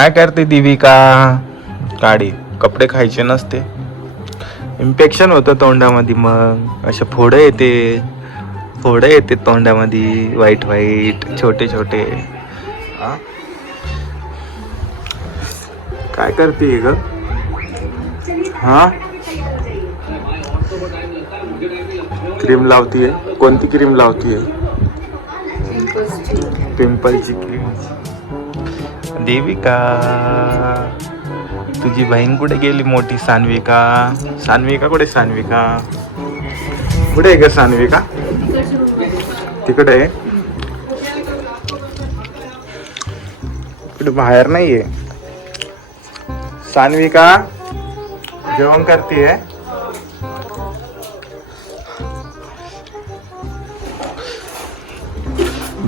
काय करते देविका? काढी कपडे खायचे नसते, इन्फेक्शन होतं तोंडामध्ये, मग असे फोड येते तोंडामध्ये, वाईट वाईट छोटे छोटे. हा? काय करते ग? हा, क्रीम लावतीये. कोणती क्रीम लावतीये? पिंपलची क्रीम. देविका, तुझी बहीण कुठे गेली मोठी? सान्विका. सान्विका कुठे? सान्विका कुठे आहे ग? सान्विका तिकडे आहे, कुठे बाहेर नाहीये. सान्विका जेवण करतीये.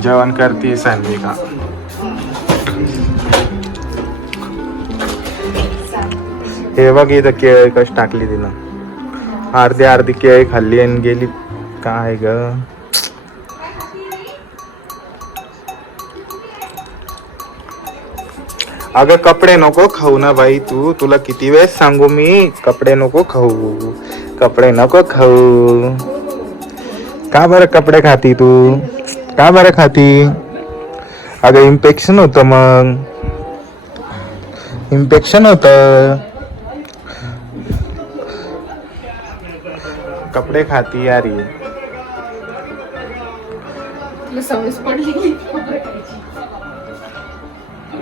जेवण करतीये सान्विका. हे बघ इथं केळी कशी टाकली तिनं. अर्धी केळी खाल्ली आणि गेली. काय ग? अगं कपडे नको खाऊ ना बाई तू. तुला किती वेळेस सांगू मी, कपडे नको खाऊ, कपडे नको खाऊ. का बरं कपडे खाती तू? का बरं खाती? अगं इन्फेक्शन होतं, मग इन्फेक्शन होतं. कपडे खाती यार. तुला सवयच पडली.